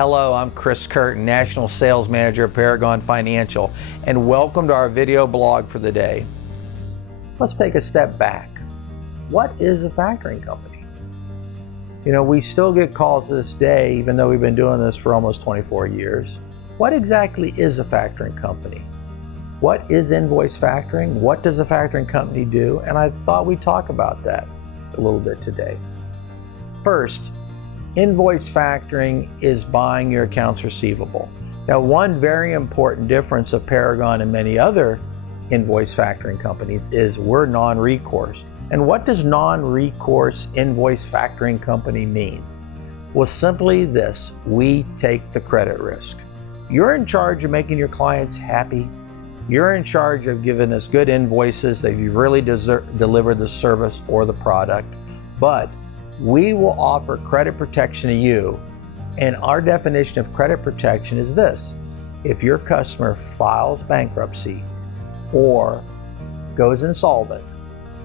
Hello, I'm Chris Curtin, National Sales Manager at Paragon Financial, and welcome to our video blog for the day. Let's take a step back. What is a factoring company? You know, we still get calls this day, even though we've been doing this for almost 24 years. What exactly is a factoring company? What is invoice factoring? What does a factoring company do? And I thought we'd talk about that a little bit today. First, invoice factoring is buying your accounts receivable. Now, one very important difference of Paragon and many other invoice factoring companies is we're non-recourse. And what does non-recourse invoice factoring company mean? Well, simply this: we take the credit risk. You're in charge of making your clients happy. You're in charge of giving us good invoices that you really delivered the service or the product. But we will offer credit protection to you. And our definition of credit protection is this: if your customer files bankruptcy or goes insolvent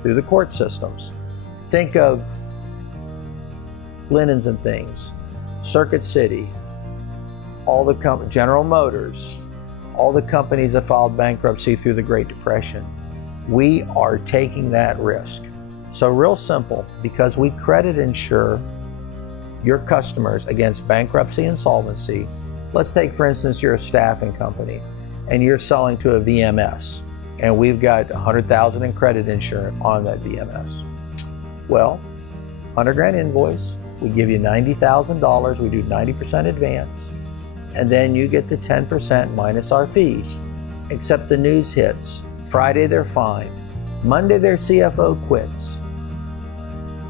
through the court systems, think of Linens and Things, Circuit City, all the General Motors, all the companies that filed bankruptcy through the Great Depression. We are taking that risk. So real simple, because we credit insure your customers against bankruptcy and insolvency. Let's take, for instance, you're a staffing company and you're selling to a VMS, and we've got $100,000 in credit insurance on that VMS. Well, $100,000 invoice, we give you $90,000, we do 90% advance, and then you get the 10% minus our fees. Except the news hits. Friday they're fined. Monday their CFO quits.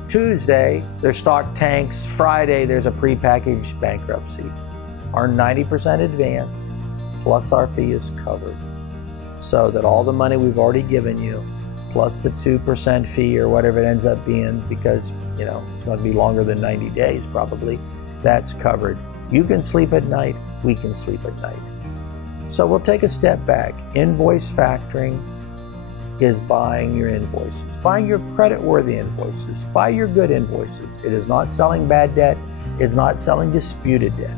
Tuesday their stock tanks. Friday there's a prepackaged bankruptcy. Our 90% advance plus our fee is covered, so that all the money we've already given you plus the 2% fee or whatever it ends up being, because you know it's going to be longer than 90 days probably, that's covered. You can sleep at night, we can sleep at night. So we'll take a step back. Invoice factoring is buying your invoices, buying your credit-worthy invoices, buy your good invoices. It is not selling bad debt, it is not selling disputed debt.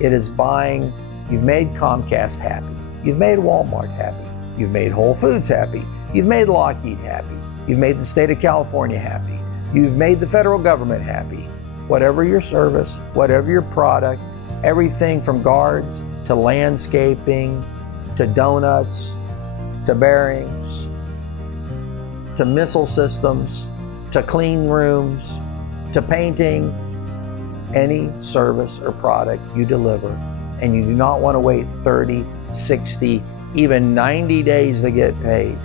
It is buying, you've made Comcast happy, you've made Walmart happy, you've made Whole Foods happy, you've made Lockheed happy, you've made the state of California happy, you've made the federal government happy. Whatever your service, whatever your product, everything from guards to landscaping to donuts to bearings to missile systems to clean rooms to painting, any service or product you deliver, and you do not want to wait 30, 60, even 90 days to get paid.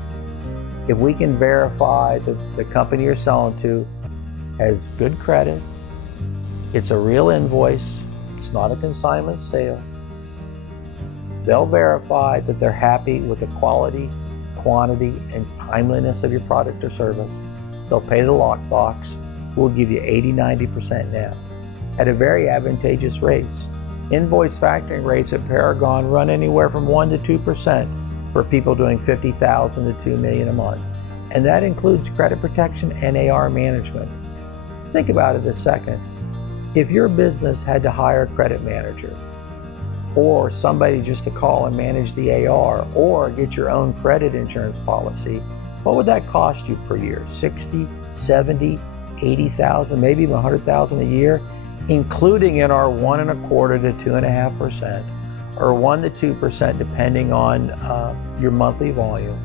If we can verify that the company you're selling to has good credit, it's a real invoice, it's not a consignment sale, they'll verify that they're happy with the quality, quantity, and timeliness of your product or service, they'll pay the lockbox, we'll give you 80-90% now at a very advantageous rates. Invoice factoring rates at Paragon run anywhere from 1% to 2% for people doing $50,000 to $2 million a month. And that includes credit protection and AR management. Think about it a second. If your business had to hire a credit manager or somebody just to call and manage the AR or get your own credit insurance policy, what would that cost you per year? 60, 70, 80,000, maybe even 100,000 a year, including in our 1.25% to 2.5% or 1% to 2% depending on your monthly volume.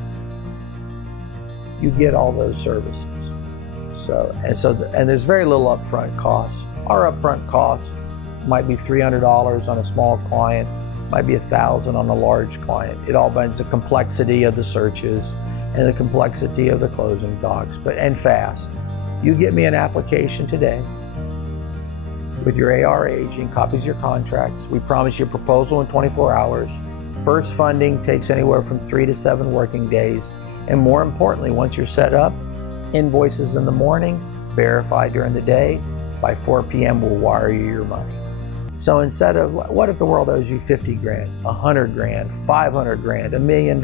You get all those services. And there's very little upfront cost. Our upfront cost might be $300 on a small client, might be $1,000 on a large client. It all depends on the complexity of the searches and the complexity of the closing docs, and fast. You get me an application today with your AR aging, copies of your contracts. We promise you a proposal in 24 hours. First funding takes anywhere from 3 to 7 working days. And more importantly, once you're set up, invoices in the morning, verify during the day. By 4 p.m. we'll wire you your money. So instead of, what if the world owes you 50 grand, 100 grand, 500 grand, $1 million?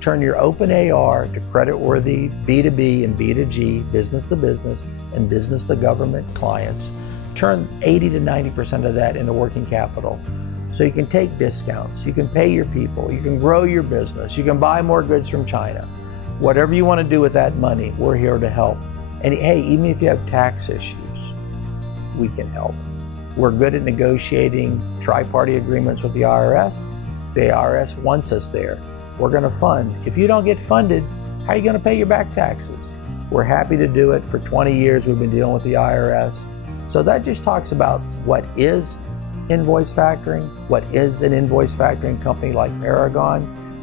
Turn your open AR to credit-worthy B2B and B2G, business to business and business to government clients turn 80 to 90% of that into working capital. So you can take discounts, you can pay your people, you can grow your business, you can buy more goods from China. Whatever you want to do with that money, we're here to help. And hey, even if you have tax issues, we can help. We're good at negotiating tri-party agreements with the IRS. The IRS wants us there. We're going to fund. If you don't get funded, how are you going to pay your back taxes? We're happy to do it. For 20 years, we've been dealing with the IRS. So that just talks about what is invoice factoring, what is an invoice factoring company like Paragon,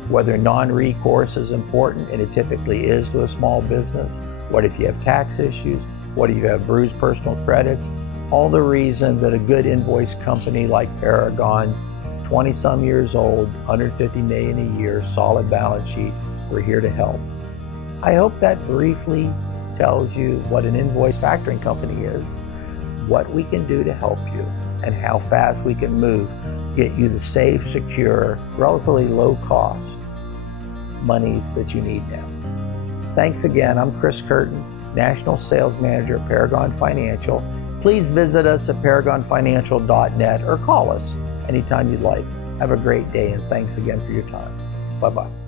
whether non-recourse is important, and it typically is to a small business. What if you have tax issues? What if you have bruised personal credits? All the reasons that a good invoice company like Paragon, 20-some years old, $150 million a year, solid balance sheet, we're here to help. I hope that briefly tells you what an invoice factoring company is, what we can do to help you, and how fast we can move, get you the safe, secure, relatively low cost monies that you need now. Thanks again. I'm Chris Curtin, National Sales Manager at Paragon Financial. Please visit us at paragonfinancial.net or call us anytime you'd like. Have a great day, and thanks again for your time. Bye-bye.